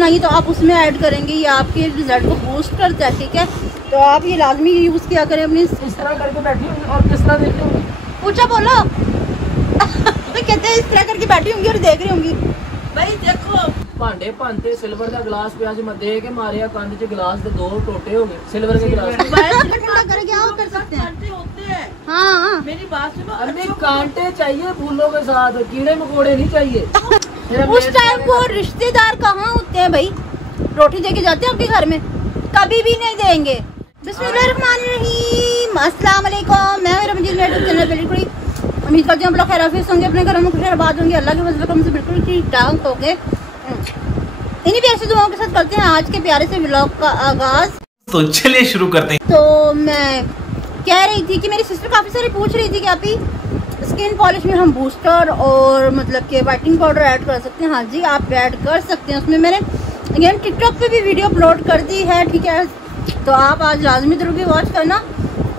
बनाइए तो आप उसमें ऐड करेंगे, ये आपके रिजल्ट को बूस्ट करता है। ठीक है, तो आप ये लाजमी यूज़ किया करें अपनी। इस तरह करके बैठी होंगी और किस तरह देखती होंगी? पूछा बोलो। तो कहते हैं इस तरह करके बैठी होंगी और देख रही होंगी। भाई देखो भांडे भांते सिल्वर का गिलास पिया मैं दे के मारे कंध च गिलास दे 2 टोटे हो गए सिल्वर के गिलास। ठंडा करके आओ कर सकते हैं। हाँ मेरी बात सुनो, अरे कांटे चाहिए फूलों के साथ, कीड़े मकोड़े नहीं चाहिए। उस टाइम को रिश्तेदार कहाँ होते हैं भाई, रोटी दे के जाते हैं आपके घर में? कभी भी नहीं देंगे। बिस्मिल्लाहिर्रहमानिर्रहीम, अस्सलाम वालेकुम। मैं रमजीत मेरे चैनल पे बिल्कुल उम्मीद करती हूँ आप लोग खैरियत होंगे, अपने घरों में खुश आबाद होंगे, अल्लाह के फजल करम से बिल्कुल ठीक ठाक हो गए। इन्हीं प्यारी दुआओं के साथ करते हैं आज के प्यारे से व्लॉग का आगाज। तो चलिए शुरू करते हैं। तो मैं कह रही थी कि मेरी सिस्टर काफ़ी सारी पूछ रही थी कि आप ही स्किन पॉलिश में हम बूस्टर और मतलब कि वाइटनिंग पाउडर ऐड कर सकते हैं। हाँ जी, आप ऐड कर सकते हैं। उसमें मैंने अगेन टिकटॉक पे भी वीडियो अपलोड कर दी है। ठीक है, तो आप आज लाजमी जरूर भी वॉच करना।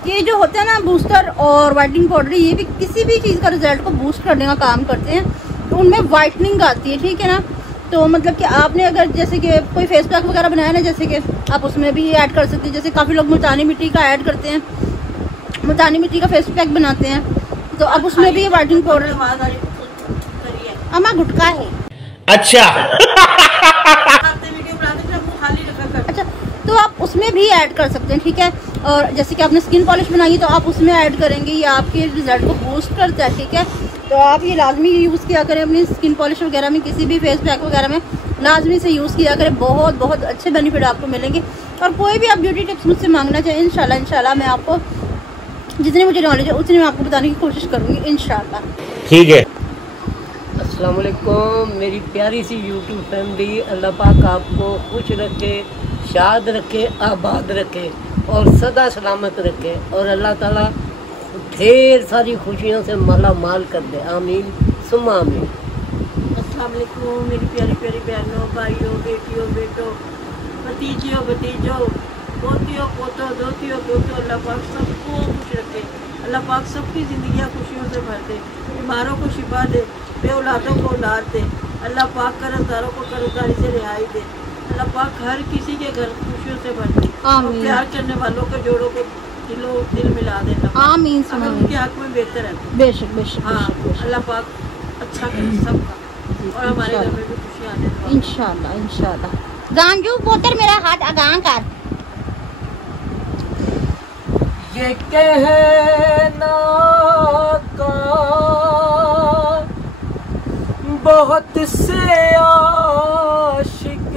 ये जो होते हैं ना बूस्टर और वाइटनिंग पाउडर, ये भी किसी भी चीज़ का रिजल्ट को बूस्ट करने का काम करते हैं। तो उनमें वाइटनिंग आती है। ठीक है ना, तो मतलब कि आपने अगर जैसे कि कोई फेस पैक वगैरह बनाया ना, जैसे कि आप उसमें भी ऐड कर सकते हैं। जैसे काफ़ी लोग मुल्तानी मिट्टी का ऐड करते हैं, मुल्तानी मिट्टी का फेस पैक बनाते हैं, तो अब उसमें भी वाइटनिंग पाउडर। अम्मा गुटका है। अच्छा अच्छा, तो आप उसमें भी ऐड कर सकते हैं। ठीक है, और जैसे कि आपने स्किन पॉलिश बनाई तो आप उसमें ऐड करेंगे, ये आपके रिजल्ट को बूस्ट करता है। ठीक है, तो आप ये लाजमी यूज़ किया करें अपनी स्किन पॉलिश वगैरह में, किसी भी फेस पैक वगैरह में लाजमी से यूज़ किया करें। बहुत बहुत अच्छे बेनिफिट आपको मिलेंगे। और कोई भी आप ब्यूटी टिप्स मुझसे मांगना चाहें, इंशाल्लाह मैं आपको जितनी मुझे नॉलेज है उतनी मैं आपको बताने की कोशिश करूँगी इंशाल्लाह। ठीक है। अस्सलाम वालेकुम मेरी प्यारी सी यूट्यूब फैमिली, अल्लाह पाक आपको खुश रखे, शाद रखे, आबाद रखे और सदा सलामत रखे और अल्लाह ताला ढेर सारी खुशियों से माला माल कर दे। आमीन सुम्मा आमीन। अस्सलाम वालेकुम मेरी प्यारी प्यारी बहनों, भाइयों, बेटियों, बेटों, भतीजियों, भतीजों, पोतियों, पोतों, दोतियों, पोतों, अल्लाह पाक सबको खुश रखे। अल्लाह पाक सबकी ज़िंदगियाँ खुशियों से भर दे, बीमारों को शिफा दे, बे औलादों को औलाद दे। अल्लाह पाक कर्जदारों को कर्जदारी से रिहाई दे। अल्लाह पाक हर किसी के घर खुशियों से भर दे और प्यार करने वालों के जोड़ों को दिल मिला देना। आमीन। हमें उनके हक में बेहतर है। बेशक बेशक। हाँ, अल्लाह पाक अच्छा करे सबका और हमारे घर में भी खुशियाँ आने इंशाल्लाह इंशाल्लाह। गांजू पोतर मेरा हाथ आगां कर। ये कहना का बहुत से आशिक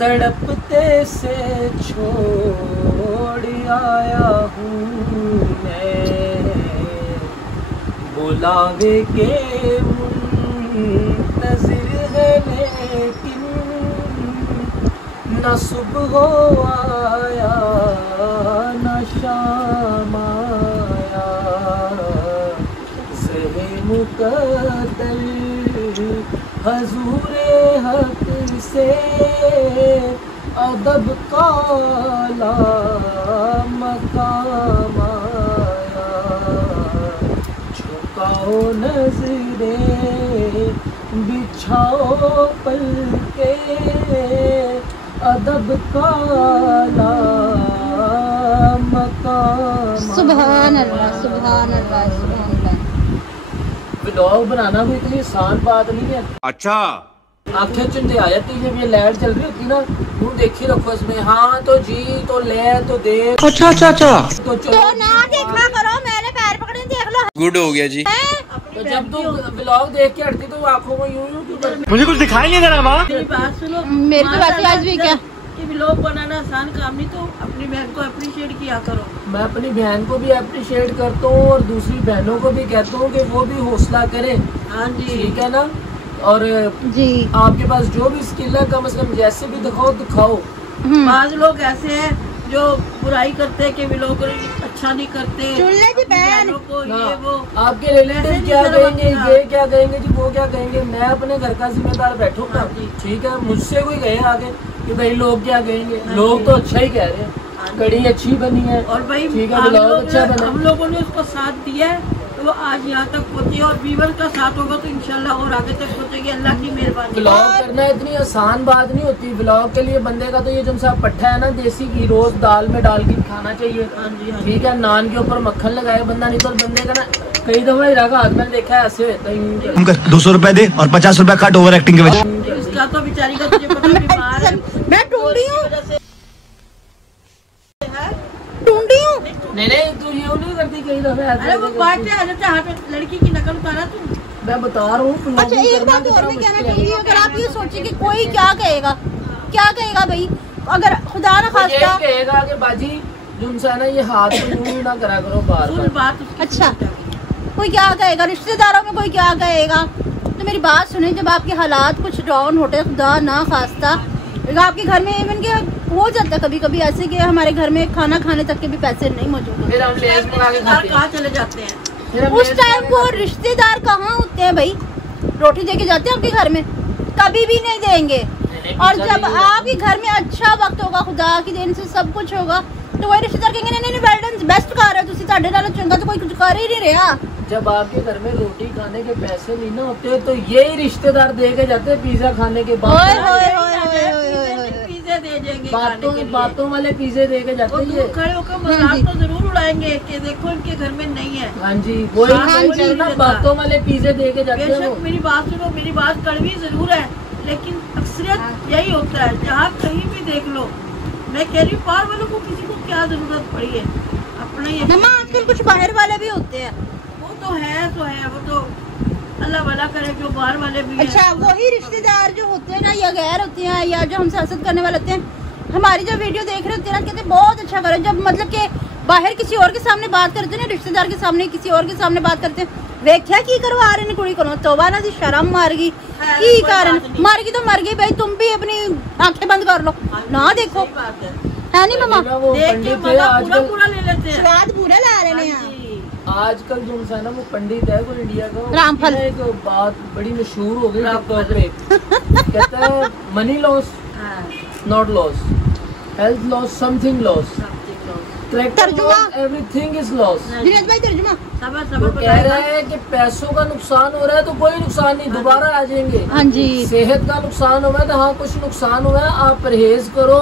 तड़पते से छोड़ आया हूँ मैं, बुलावे के मुंतज़िर है लेकिन न सुबह आया न शाम आया, ज़हे मुक़द्दर हज़ूरे हक़ से अदब काला मकाम आया, झुकाओ नज़रे बिछाओ पलके अदब काला मकाम। सुभान अल्लाह सुभान अल्लाह सुभान अल्लाह। व्लॉग बनाना कोई इतनी आसान बात नहीं है। अच्छा आंखें चुंधे आ जाती है जब ये लाइट चल रही होती ना, मुँह देखी रखो इसमें। हाँ तो जी तो ले तो देख। अच्छा अच्छा अच्छा तो तो ना देखा करो, मैंने पैर पकड़े देख लो। गुड हो गया जी। तो जब तू व्लॉग देख के हटती तो आंखों को यूं यूं क्यों करती? मुझे कुछ दिखाई नहीं दे रहा माँ। मेरी बात सुनो, मेरे को वैसे आज भी क्या कि व्लॉग बनाना आसान काम नहीं, तो अपनी बहन को अप्रिशिएट किया करो। मैं अपनी बहन को भी अप्रिशिएट करता हूँ और दूसरी बहनों को भी कहता हूँ कि वो भी हौसला करें। हाँ जी, ठीक है ना। और जी आपके पास जो भी स्किल है कम से कम जैसे भी दिखाओ। बाज लोग ऐसे हैं जो बुराई करते हैं कि व्लॉग अच्छा नहीं करते, चुल्ले की बहन को ये वो। आपके रिलेटिव क्या कहेंगे, ये क्या कहेंगे जी, वो क्या कहेंगे। मैं अपने घर का जिम्मेदार बैठूंगा। हाँ जी। ठीक है, मुझसे कोई कहे आगे कि भाई लोग क्या कहेंगे। लोग तो अच्छा ही कह रहे हैं, कड़ी अच्छी बनी है और भाई ठीक है, ब्लॉग अच्छा बना। हम लोगों ने उसको साथ दिया है तो वो आज यहाँ तक पहुँची और वीवर का साथ होगा तो इंशाल्लाह और आगे तक पहुँचेगी, अल्लाह की मेहरबानी। ब्लॉग करना इतनी आसान बात नहीं होती। ब्लॉग के लिए बंदे का तो ये जो सा पट्टा है ना देसी घी रोज दाल में डाल के खाना चाहिए, ठीक है, नान के ऊपर मक्खन लगाए बंदा, नहीं तो बंदे का ना कई दफा ही रखा हाथ में देखा है ऐसे होता है। 200 रुपए दे और 50 रुपए काट ओवर एक्टिंग के वजह। इसका तो बेचारी का तुझे पता बीमार है, मैं ढूंढी हूँ नहीं तू यूँ नहीं करती कई दफा। अरे वो बात है हजरत हाथ लड़की की नकल उतारा तू। मैं बता रहा हूँ। अच्छा एक बात और मैं कहना चाहूंगी, अगर आप ये सोचे कि कोई क्या कहेगा भाई, अगर खुदा ना खास्ता कहेगा कि बाजी जुनसा ना ये हाथ यूँ ना करा करो बार बात। अच्छा कोई क्या कहेगा, रिश्तेदारों में कोई क्या कहेगा, तो मेरी बात सुने, जब आपके हालात कुछ डाउन होते हैं, खुदा ना खास्ता आपके घर में इवन के हो जाता है कभी कभी ऐसे कि हमारे घर में खाना खाने तक के भी पैसे नहीं मौजूद होते, फिर हम लेस मंगा के खाते हैं। कहाँ चले जाते हैं उस टाइम को रिश्तेदार कहाँ होते हैं भाई, रोटी दे के जाते हैं आपके घर में, कभी भी नहीं देंगे। और जब आपके घर में अच्छा वक्त होगा, खुदा की देन से सब कुछ होगा, तो वही रिश्तेदार कहेंगे नहीं नहीं वेल डन बेस्ट कर रहे हो तुसी, साडे नालों चंगा तो कोई कुछ कर ही नहीं रहा। जब आपके घर में रोटी खाने के पैसे नहीं ना होते तो यही रिश्तेदार दे के जाते हैं पिज्जा खाने के बाद। पिज्जे दे देंगे, बातों वाले पिज्जे दे के जाते हैं। खड़े होकर मजाक तो जरूर उड़ाएंगे कि देखो इनके घर में नहीं है। हाँ जी वही बातों वाले पिज्जे दे के जाते हैं। बेशक मेरी बात सुनो, मेरी बात कड़वी जरूर है, लेकिन अक्सरियत यही होता है। जहाँ कहीं भी देख लो, मैं कह रही हूँ बाहर वालों को किसी को क्या जरूरत पड़ी है, अपना ही आजकल कुछ बाहर वाले भी होते हैं, वो तो है वो तो अल्लाह भला करे जो बाहर वाले भी। अच्छा वही रिश्तेदार जो होते हैं ना, या गैर होते हैं, या जो हमसे हसद करने वाले होते हैं, हमारी जब वीडियो देख रहे होते हैं ना, कहते हैं बहुत अच्छा करो, जब मतलब कि बाहर किसी और के सामने बात करते हैं ना, रिश्तेदार के सामने किसी और के सामने बात करते हैं, वेख्या की करवा रहे ने कुड़ी करो, तौबा ना दी शर्म मार गई की कारण मर गई तो मर गई भाई, तुम भी अपनी आंखें बंद कर लो ना देखो, है नहीं मामा, पूरा ले लेते हैं, स्वाद पूरा ला रहे हैं। आजकल जो इंसान है वो पंडित है, वो इंडिया का रामफल एक बात बड़ी मशहूर हो गई टिकटॉक पे, कहता है money loss not loss, health loss something loss, तर्जुमा एवरीथिंग इज लॉस। दिनेश भाई तर्जुमा वो कह रहा है कि पैसों का नुकसान हो रहा है तो कोई नुकसान नहीं, दोबारा आ जाएंगे। हाँ जी। सेहत का नुकसान हुआ है तो हाँ कुछ नुकसान हुआ है, आप परहेज करो,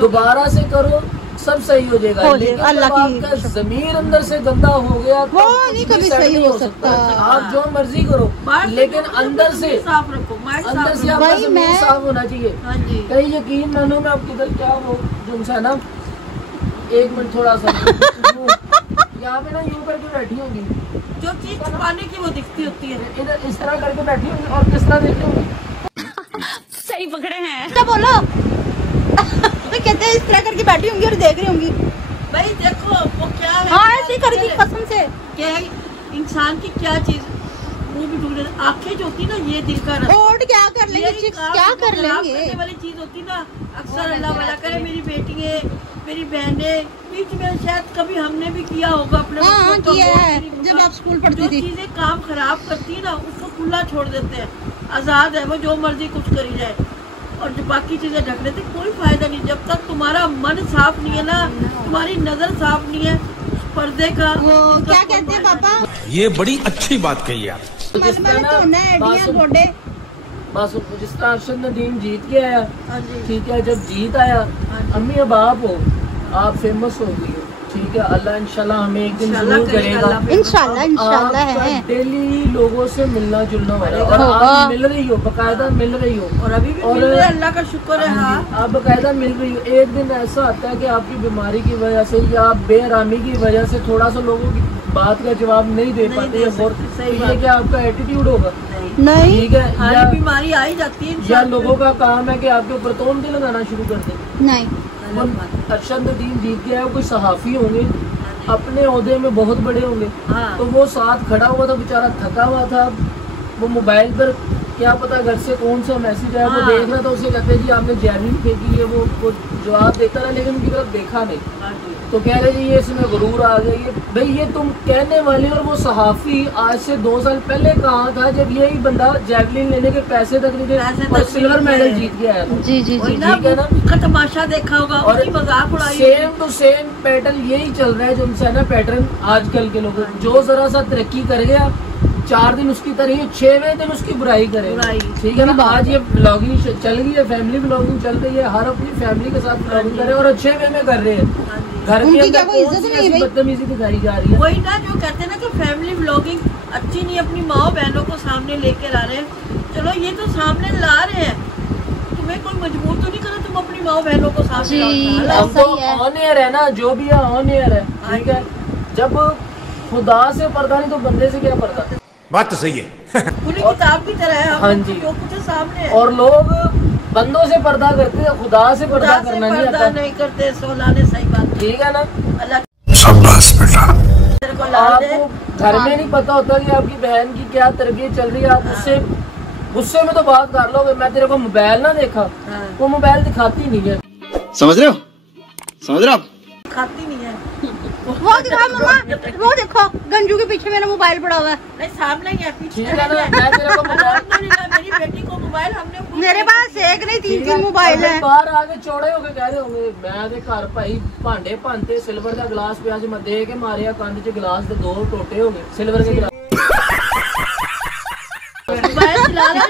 दोबारा से करो, सब सही हो जाएगा। लेकिन अल्लाह जब आपका जमीर अंदर से गंदा हो गया तो वो नहीं कभी सही हो सकता। आप जो मर्जी करो, लेकिन अंदर से साफ रखो, अंदर से आपका जमीर साफ होना चाहिए। कहीं यकीन मानो मैं आपकी इधर क्या वो जो है ना, एक मिनट थोड़ा सा यहाँ पे ना यूँ करके बैठी होंगी, जो चीज छुपाने की वो दिखती होती है, इधर इस तरह करके बैठी होंगी और किस तरह देखती होंगी। सही पकड़े हैं क्या बोलो तो कहते हैं इस तरह करके बैठी होंगी और देख रही होंगी, भाई देखो वो क्या है। हाँ ऐसे करेगी कसम से, क्या है इंसान की क्या चीज मुंह भी ढूंढ, आंखें जो होती ना ये दिल का और क्या कर लेंगे, क्या कर लेंगे वाली चीज होती ना, अक्सर अल्लाह वाला करे मेरी बेटी है, मेरी बहन है, बीच में शायद कभी हमने भी किया होगा अपने हाँ, किया है जब आप स्कूल पढ़ती थी। चीजें काम खराब करती है ना उसको खुला छोड़ देते हैं, आजाद है वो जो मर्जी कुछ करी जाए, और जो बाकी चीजें ढक देते कोई फायदा नहीं। जब तक तुम्हारा मन साफ नहीं है ना, तुम्हारी नजर साफ नहीं है, पर्दे का वो क्या कहते हैं पापा, ये बड़ी अच्छी बात कही आप। जिस तरह अरशद नदीम जीत के आया, ठीक है, जब जीत आया अम्मी अब आप हो, आप फेमस हो गई हो, ठीक है, अल्लाह इंशाल्लाह हमें एक दिन जरूर करेगा, इंशाल्लाह है। डेली लोगों से मिलना जुलना वाला, और आप मिल रही हो, बकायदा मिल रही हो, और अभी भी मिल रहे हैं, अल्लाह का शुक्र है। हाँ आप बकायदा मिल रही हो। एक दिन ऐसा आता है कि आपकी बीमारी की वजह से या बेआरामी की वजह से थोड़ा सा लोगों की बात का जवाब नहीं दे पाते, है कि आपका एटीट्यूड होगा नहीं, ठीक है, या बीमारी आ ही जाती है, या लोगों का काम है कि आपके ऊपर तोहमतें लगाना शुरू कर दे। नहीं अरशद नदीम जीत गया है, कोई सहाफी होंगे अपने ओहदे में बहुत बड़े होंगे, तो वो साथ खड़ा हुआ था, बेचारा थका हुआ था, वो मोबाइल पर क्या पता घर से कौन सा मैसेज आया, वो देख रहा था, उसे कहते हैं जी आपने जैवलिन फेंकी है, वो जवाब देता रहा लेकिन उनकी तरफ देखा नहीं। तो कह रहे जी ये इसमें गुरूर आ गई है। भाई ये तुम कहने वाले, और वो सहाफी आज से 2 साल पहले कहा था जब यही बंदा जैवलिन लेने के पैसे तक नहीं थे और सिल्वर मेडल जीत के आया था। जी जी जी, ठीक है ना, उसका तमाशा देखा होगा और मजाक उड़ाई। सेम टू सेम पैटर्न यही चल रहा है जो उनसे ना, पैटर्न आजकल के लोगों, जो जरा सा तरक्की कर गया 4 दिन उसकी तारीफ, 6वें दिन उसकी बुराई करे। ठीक है ना, आज ये ब्लॉगिंग चल गई है, फैमिली ब्लॉगिंग चल रही है, हर अपनी फैमिली के साथ ब्लॉगिंग कर रहे हैं और अच्छे वे में कर रहे हैं। घर के अंदर बदतमीजी दिखाई जा रही है। वही ना जो कहते हैं ना कि फैमिली ब्लॉगिंग अच्छी नहीं, अपनी माँ बहनों को सामने लेकर आ रहे हैं। चलो ये तो सामने ला रहे हैं, तुम्हें कोई मजबूर तो नहीं करा तुम अपनी माँ बहनों को सामने लाओ। तो ऑन एयर है ना, जो भी है ऑन एयर है। ठीक है, जब खुदा से पर्दा नहीं तो बंदे से क्या पर्दा। बात तो सही है। पूरी किताब की तरह है। हाँ जी, जो कुछ सामने है। और लोग बंदों से पर्दा करते हैं, खुदा से पर्दा करना नहीं आता। नहीं करते, सोला ने सही बात। ठीक है ना, अल्लाह शाबाश बेटा। आपको घर में नहीं पता होता कि आपकी बहन की क्या तरबियत चल रही है, आप उससे गुस्से में तो बात कर लोगे। मैं तेरे को मोबाइल ना देखा, वो मोबाइल दिखाती नहीं है। समझ रहे हो, समझ रहे हो? खाती नहीं है। वो दिखा मम्मा, वो देखो गंजू के पीछे मेरा मोबाइल पड़ा हुआ है। नहीं सामने ही है, पीछे ठीक है ना, मैं तेरे को मोबाइल, मेरी बेटी को मोबाइल हमने मेरे पास एक नहीं 3 मोबाइल है। बाहर आके चौड़े होके कह रहे होंगे मैं ते घर भाई भांडे भांते सिल्वर का गिलास पिया मैं दे के मारिया कंध च गिलास दे 2 टोटे हो गए सिल्वर के गिलास। मोबाइल चला रहा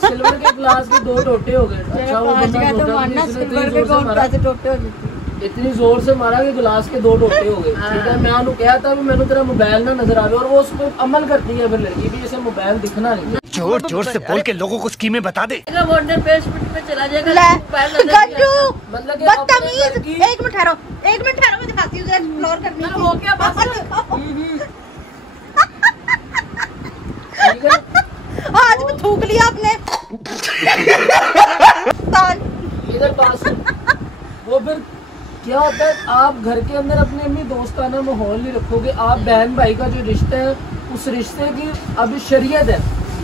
सिल्वर के गिलास के 2 टोटे हो गए। अच्छा वो इतनी जोर से मारा कि गिलास के 2 टोटे हो गए। ठीक है, मैं उन्होंने कहा था मैंने तेरा मोबाइल ना नजर आवे, और वो उस पर अमल करती है। फिर लड़की भी इसे मोबाइल दिखना नहीं। जोर जोर से बोल के लोगों को स्कीमें बता दे। पे चला जाएगा। गंजू मतलब बदतमीज। 1 मिनट ठहरो, 1 मिनट ठहरो, मैं दिखाती हूँ एक्सप्लोर करने हो गया बस। आज भी थूक लिया आपने। इधर पास वो फिर क्या होता है, आप घर के अंदर अपने अपनी दोस्ताना माहौल नहीं रखोगे। आप बहन भाई का जो रिश्ता है, उस रिश्ते की अभी शरीयत है।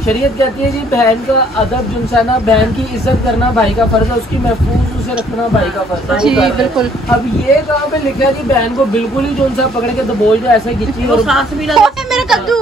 शरीयत कहती है जी बहन का अदब जुनसा ना, बहन की इज्जत करना भाई का फर्ज है, उसकी महफूज उसे रखना भाई का फर्ज है। जी बिल्कुल। अब ये कहाँ पे लिखा है कि बहन को बिल्कुल ही जुनसा पकड़ के दबोच दो, ऐसे खींची और सांस भी ना मेरा कद्दू।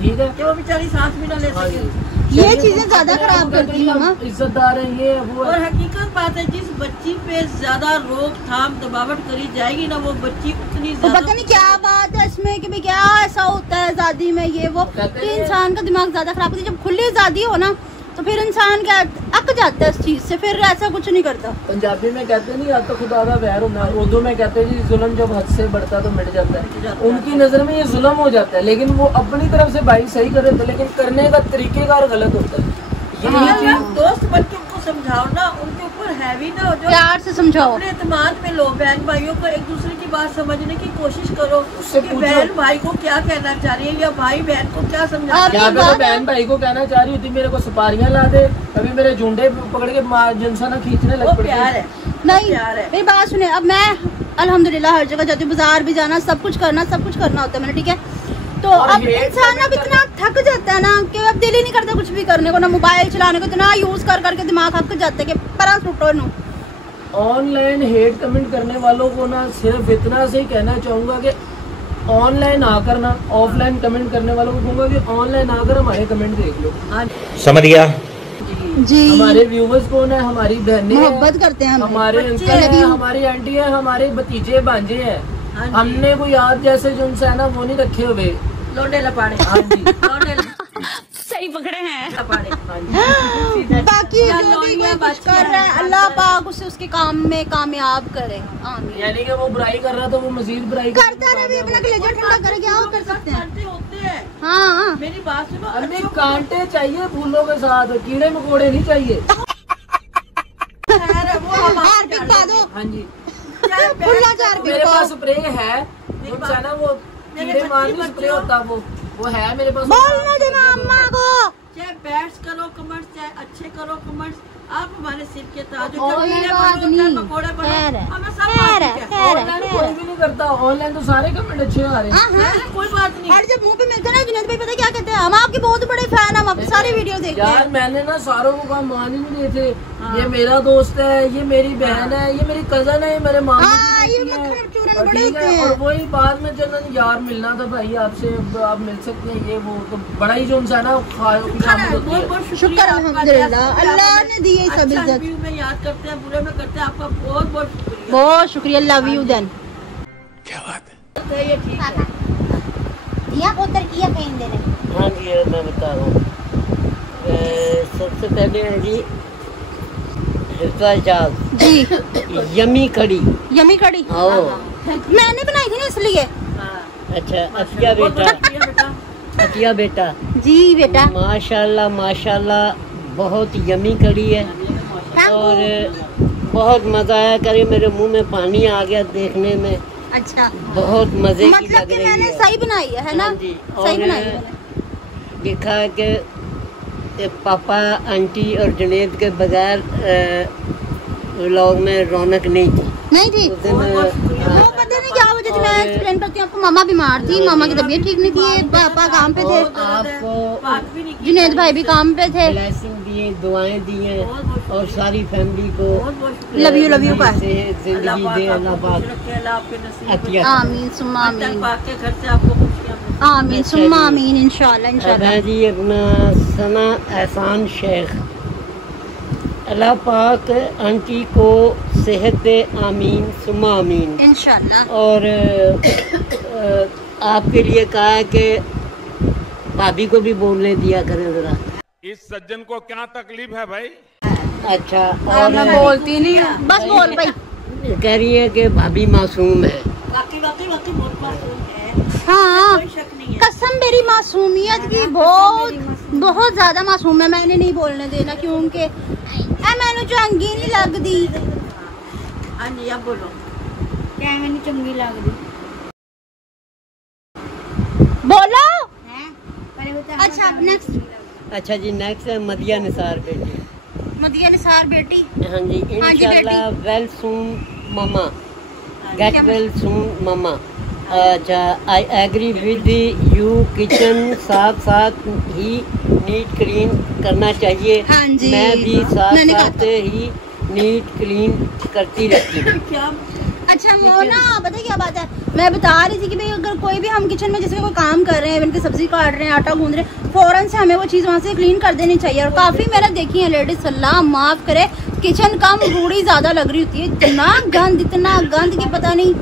ठीक है, वो बेचारी सांस भी ना ले सके। ये चीजें ज्यादा खराब करती है मामा। इज्जतदार है ये वो। और हकीकत बात है, जिस बच्ची पे ज्यादा रोकथाम दबावट करी जाएगी ना, वो बच्ची उतनी तो पता नहीं क्या बात है इसमें कि भाई क्या ऐसा होता है आजादी में, ये वो कि इंसान का दिमाग ज्यादा खराब होता है। जब खुली आजादी हो ना तो फिर इंसान क्या अक जाता है इस चीज से, फिर ऐसा कुछ नहीं करता। पंजाबी में कहते नहीं आता खुदा का वैर होना, उर्दू में कहते हैं जी जुल्म जब हद से बढ़ता तो मिट जाता है। उनकी नजर में ये जुल्म हो जाता है, लेकिन वो अपनी तरफ से भाई सही कर रहे थे, लेकिन करने का तरीकेकार गलत होता है। दोस्त बच्चों को समझाओ ना, उनके ऊपर हैवी ना हो, जो प्यार से समझाओ, अपने एतमाद में लो। बहन भाइयों को एक दूसरे की बात समझने की कोशिश करो, उससे कि बहन भाई को क्या कहना चाह रही है या भाई बहन को क्या समझा। बहन भाई को कहना चाह रही होती मेरे को सुपारियां ला दे, कभी मेरे झुंडे पकड़ के जिनसा ना खींचने लग पड़े। प्यार है नहीं मेरी बात सुने। अब मैं अल्हम्दुलिल्लाह हर जगह जाती हूँ, बाजार भी जाना, सब कुछ करना होता है मैंने। ठीक है, तो अब इंसान अब इतना थक जाता है ना कि अब दिल ही नहीं करता कुछ भी करने को, ना मोबाइल चलाने को, इतना यूज कर करके दिमाग थक जाता है कि परा सुटो नु। ऑनलाइन हेट कमेंट करने वालों को ना सिर्फ इतना से ही कहना चाहूंगा कि ऑनलाइन आकर ना ऑफलाइन कमेंट करने वालों को कहूंगा कि ऑनलाइन आकर हमारे कमेंट देख लो। समझ गया जी। हमारे व्यूवर्स कौन है? हमारी बहनें मोहब्बत करते हैं, हमारे अंकल है, हमारी आंटी है, हमारे भतीजे भांजे हैं। हमने कोई याद जैसे जो उनसे है ना वो नहीं रखे हुए लोडे लपाड़े। हाँ जी, सही पकड़े हैं लपाड़े। बाकी जो भी कोई कुछ कर रहा है अल्लाह पाक उसे उसके काम में कामयाब करे, आमीन। यानी कि वो बुराई कर रहा था वो मजीद बुराई करता रहे, अपना कलेजा ठंडा करे, क्या कर सकते हैं। कांटे होते हैं। हाँ मेरी बात सुनो, हमें कांटे चाहिए फूलों के साथ, कीड़े मकोड़े नहीं चाहिए। वो हम हार्पिक पा दो। हाँ जी, फुल्ला जार मेरे पास स्प्रे है ना, वो कीड़े मारने स्प्रे होता वो है मेरे पास। बोलने देना अम्मा को। चाहे बैट्स करो कमेंट्स, चाहे अच्छे करो कमेंट्स, आप हमारे सिर के ताज हो। कोई बात नहीं, खैर है, खैर है, खैर है, ऑनलाइन कोई भी नहीं करता, ऑनलाइन तो सारे कमेंट अच्छे आ रहे हैं। कोई बात नहीं। और जब मुंह पे मिलते हैं ना जुनैद भाई, पता क्या कहते हैं, हम आपके बहुत बड़े फैन, हम आपकी सारी वीडियो देखते यार हैं। मैंने ना सारों को कहा मान ही नहीं रहे थे। ये मेरा दोस्त है, ये मेरी बहन है, ये मेरी कजन है, ये मेरे मामा हाँ, की ये बेटी है। मक्खन चूरन और बड़े ठीक होते है, हैं। और वही बाद में जब यार मिलना था भाई आपसे, आप मिल सकते हैं, ये वो तो बड़ा ही जो है ना बहुत बहुत शुक्र अल्हम्दुलिल्लाह, अल्लाह ने दी है सब इज्जत। में याद करते हैं, बुरे में करते हैं, आपका बहुत बहुत शुक्रिया। बहुत शुक्रिया, लव यू देन। क्या बात है। ये ठीक है। दिया पोतर किया कहीं देने। हाँ जी मैं बता रहा हूँ। सबसे पहले है जी हिफाजत जी, यमी कड़ी। यमी कड़ी आओ मैंने बनाई थी ना इसलिए। अच्छा अतिया बेटा, अतिया बेटा जी बेटा, माशाल्लाह माशाल्लाह बहुत यमी कड़ी है और बहुत मज़ा आया। करे मेरे मुंह में पानी आ गया देखने में, अच्छा बहुत मज़े की मतलब लग कि रही मैंने है। सही बनाई है ना, हाँ जी, सही और बनाई है मैंने। देखा है कि पापा आंटी और जुनैद के बगैर व्लॉग में रौनक नहीं थी। नहीं थी, उस दिन, वो पता नहीं क्या वजह थी, मैं एक्सप्लेन करती हूँ आपको। मामा बीमार थी, मामा की तबीयत ठीक नहीं थी, पापा काम पे थे, आपको जुनैद भाई भी काम पे थे। ब्लेसिंग दिए, दुआएं दिए और सारी फैमिली को लव यू का जिंदगी दे अल्लाह पाक। अतिया आमीन सुम्मा आमीन, के घर से आपको खुशियाँ मिलें। आमीन सुम्मा आमीन, इंशाल्लाह इंशाल्लाह। अब जी अपना सना एहसान शेख, अल्लाह पाक आंटी को सेहत दे, आमीन सुम्मा आमीन इंशाल्लाह। और आपके लिए कहा है कि भाभी को भी बोलने दिया करें जरा। इस सज्जन को क्या तकलीफ है भाई। अच्छा और मैं बोलती नहीं हूँ, बस बोल भाई। कह रही है कि भाभी मासूम है। वाकई वाकई वाकई बहुत मासूम है, हाँ कोई शक नहीं है। कसम मेरी मासूमियत की बहुत बहुत ज्यादा मासूम है, मैंने नहीं बोलने देना क्योंकि मैंने चंगी नहीं लगती। हाँ जी अब बोलो। क्या मैंने चंगी लगती, बोलो। अच्छा नेक्स्ट। अच्छा जी नेक्स्ट है मदिया निसार बेटी। मदिया निसार बेटी, हाँ जी इंशाल्लाह well soon mama, get well soon mama. अच्छा I agree with you, kitchen साथ साथ ही नीट क्लीन करना चाहिए। हाँ जी, मैं भी साथ मैंने कहा साथ ही नीट क्लीन करती रहती हूँ। क्या अच्छा वो ना पता है क्या बात है, मैं बता रही थी कि भाई अगर कोई भी हम किचन में जैसे कोई काम कर रहे हैं, इवन की सब्जी काट रहे हैं, आटा गूंद रहे हैं, फौरन से हमें वो चीज़ वहाँ से क्लीन कर देनी चाहिए। और काफ़ी मैंने देखी है लेडीज, अल्लाह माफ़ करे, किचन कम रूढ़ी ज़्यादा लग रही होती है। इतना गंद कि पता नहीं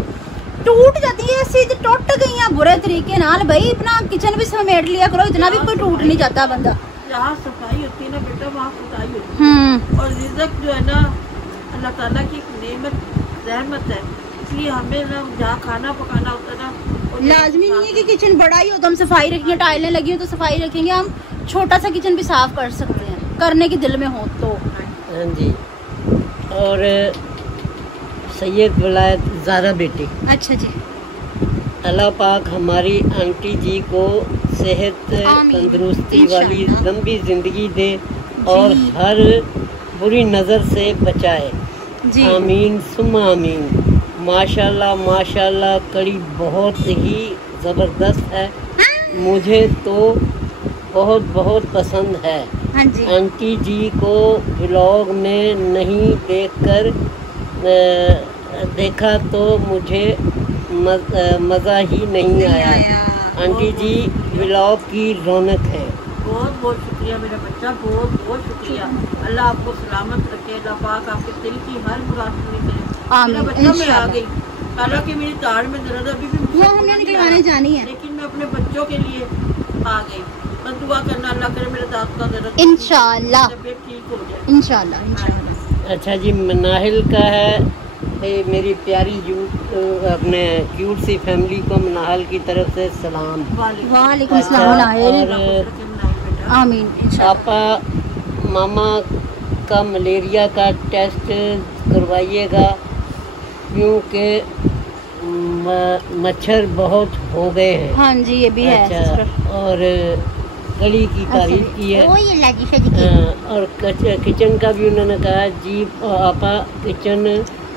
टूट जाती है, सीधे टूट गई हैं बुरे तरीके नाल। भाई अपना किचन भी समेट लिया करो, इतना भी कोई टूट नहीं जाता बंदा। जहाँ सफाई होती है ना बेटा, वहाँ खुदाई होती है। और रिज़्क जो है ना अल्लाह ताला की एक नेमत रहमत है, इसलिए हमें ना जहाँ खाना पकाना होता है ना, लाजमी नहीं है कि किचन बड़ा ही हो तो हम सफाई रखेंगे, टाइलें लगी हो तो सफाई रखेंगे। हम छोटा सा किचन भी साफ कर सकते हैं, करने की दिल में हो तो। हाँ जी और सैयद वलायत ज़ारा बेटी। अच्छा जी, अल्लाह पाक हमारी आंटी जी को सेहत तंदुरुस्ती वाली लंबी ज़िंदगी दे और हर बुरी नज़र से बचाए। आमीन सुम्मा आमीन। माशाल्लाह माशाल्लाह कड़ी बहुत ही ज़बरदस्त है, मुझे तो बहुत बहुत पसंद है। हाँ जी। आंटी जी को व्लॉग में नहीं देखा तो मुझे मज़ा ही नहीं आया। आंटी जी व्लॉग की रौनक है। बहुत बहुत शुक्रिया मेरा बच्चा, बहुत बहुत शुक्रिया। अल्लाह आपको सलामत रखे, अल्लाह पाक आपके दिल की हर मुराद पूरी करे। मेरा बच्चा मैं आ गई, हालांकि मेरी ताड़ में दर्द अभी भी वो हमने निकलवाने जानी है, लेकिन मैं अपने बच्चों के लिए आ गई। बस दुआ करना अल्लाह करे मेरे दांत का दर्द इंशाल्लाह तबीयत ठीक हो जाए इंशाल्लाह इंशाल्लाह। अच्छा जी मनाहिल का है, मेरी प्यारी अपने क्यूट सी फैमिली को मनाहिल की तरफ से सलाम। वालेकुम सलाम मनाहिल, आमीन। पापा मामा का मलेरिया का टेस्ट करवाइएगा क्योंकि मच्छर बहुत हो गए हैं। हाँ जी ये भी अच्छा, है। और कड़ी की तारीफ की है। ये लगी शादी की। और किचन का भी उन्होंने कहा जी आपा kitchen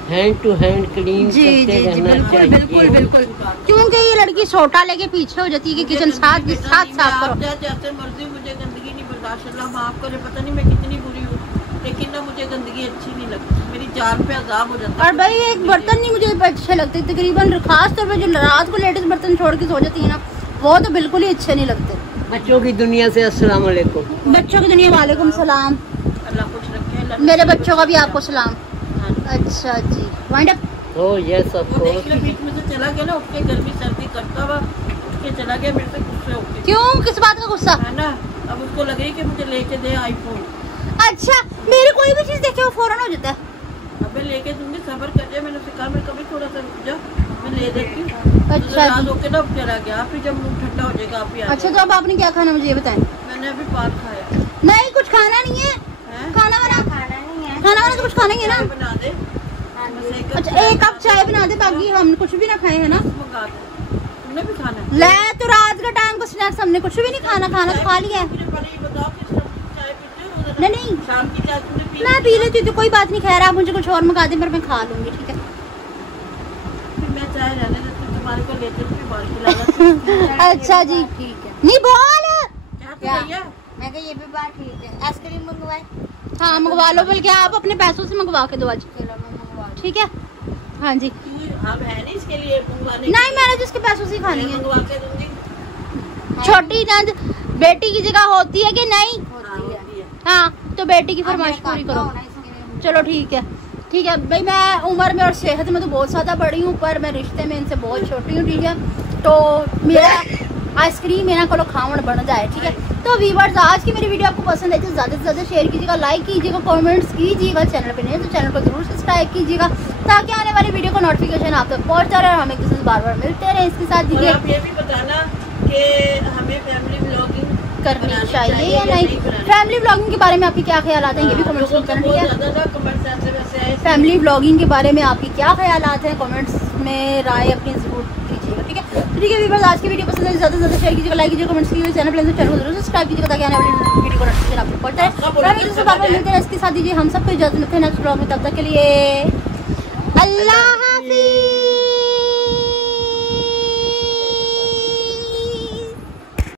hand to hand clean करते रहना चाहिए। बिल्कुल बिल्कुल, क्योंकि ये लड़की सोटा लेके पीछे हो जाती है कि किचन साथ साफ करो। जैसे मर्जी, मुझे गंदगी नहीं बर्दाश्त, अल्लाह माफ करे। पता नहीं मैं कितनी बुरी हूँ, लेकिन ना मुझे गंदगी अच्छी नहीं लगती, मेरी जान पे अजाब हो जाता है। और भाई एक बर्तन नहीं मुझे अच्छे लगते तकरीबन, खास तौर पर जो रात को लेडीज बर्तन छोड़ के सो जाती है ना, वो तो बिल्कुल ही अच्छे नहीं लगते। बच्चों की दुनिया से अस्सलाम वालेकुम। बच्चों की दुनिया वालेकुम सलाम। अल्लाह खुश रखे। मेरे बच्चों का भी आपको सलाम। अच्छा जी, wind up. Oh yes of वो देख कोर्स। ले बीच में से चला गया ना, उठ के गर्मी सर्दी करता हुआ उठ के चला गया मेरे से गुस्से होके। क्यों, किस बात का गुस्सा है ना, अब उसको लगे कि मुझे लेके दे आईफोन। अच्छा, मेरी कोई भी चीज देखे वो फौरन हो जाता है। अब मैं लेके दूंगी, सब्र कर जा। मैंने उसे कहा मैं कभी थोड़ा सा रुक जा, मैं ले देती हूँ। अच्छा जी। होके ना चला गया, आप ही जब मुंह ठंडा हो जाएगा आप ही आ अच्छा, तो अब आपने क्या खाना मुझे ये बताएं। मैंने अभी पान खाया। नहीं, कुछ खाना नहीं है। हैं? खाना बना, खाना बना तो कुछ खाना ही है ना। बना दे। बस एक अच्छा, एक कप चाय बना दे, बाकी हम कुछ भी ना खाए है ना। मंगा दे, तुमने भी खाना है? ले तो रात का टाइम को स्नैक्स हमने कुछ भी नहीं खाना, खाना तो खा लिया है। मुझे पहले ये बताओ कि चाय पीते हो? नहीं नहीं, शाम की चाय तुमने पी? मैं पी लेती हूँ तो कोई बात नहीं, खैर आप मुझे कुछ और मंगा दें पर मैं खा लूंगी, ठीक है। फिर मैं चाय रहने देती हूँ, तुम्हारे को लेते हुए बाल खिला। अच्छा जी, ठीक है। नहीं बोल क्या तो भैया, मैं ये भी बात ठीक है। आइसक्रीम मंगवाए? हाँ मंगवा लो, बल्कि आप अपने पैसों से मंगवा के दो आज, ठीक है। हाँ जी, हम है नहीं इसके लिए मंगवाने। नहीं मैंने जिसके पैसों से खानी है। मंगवा के दूंगी। छोटी नंद बेटी की जगह होती है कि नहीं? होती है। हाँ, तो बेटी की फरमाइश पूरी करो। चलो ठीक है, ठीक है भाई। मैं उम्र में और सेहत में तो बहुत ज़्यादा बड़ी हूँ, पर मैं रिश्ते में इनसे बहुत छोटी हूँ, ठीक है। तो मेरा आइसक्रीम मेरा को खावण बन जाए, ठीक है। तो व्यूअर्स, आज की मेरी वीडियो आपको पसंद है तो ज़्यादा से ज़्यादा शेयर कीजिएगा, लाइक कीजिएगा, कमेंट्स कीजिएगा। चैनल पे नहीं है तो चैनल को जरूर सब्सक्राइब कीजिएगा, ताकि आने वाली वीडियो का नोटिफिकेशन आप तक पहुँचता रहे और हम एक दूसरे से बार बार मिलते रहे। इसके साथ और दीजिए आप ये भी बताना कि हमें फैमिली व्लॉगिंग करनी चाहिए या नहीं। फैमिली व्लॉगिंग के बारे में आपके क्या ख्याल आते हैं ये भी कमेंट्स में करना, ठीक है। फैमिली व्लॉगिंग के बारे में आपके क्या ख्याल हैं, कमेंट्स में राय अपनी जरूर दीजिएगा, ठीक है। ठीक है व्यूअर्स, आज की वीडियो पसंद है ज़्यादा से ज़्यादा शेयर कीजिएगा, लाइक कीजिएगा, कमेंट्स कीजिएगा, चैनल को जरूर सब्सक्राइब कीजिएगा, ताकि आने वाली वीडियो को नोटिफिकेशन आपको पहुंचता है। बार मिलते हैं, इसके साथ दीजिए हम सबको इजाजत मिलते हैं नेक्स्ट व्लॉग में। तब तक के लिए अल्लाह हाफिज़।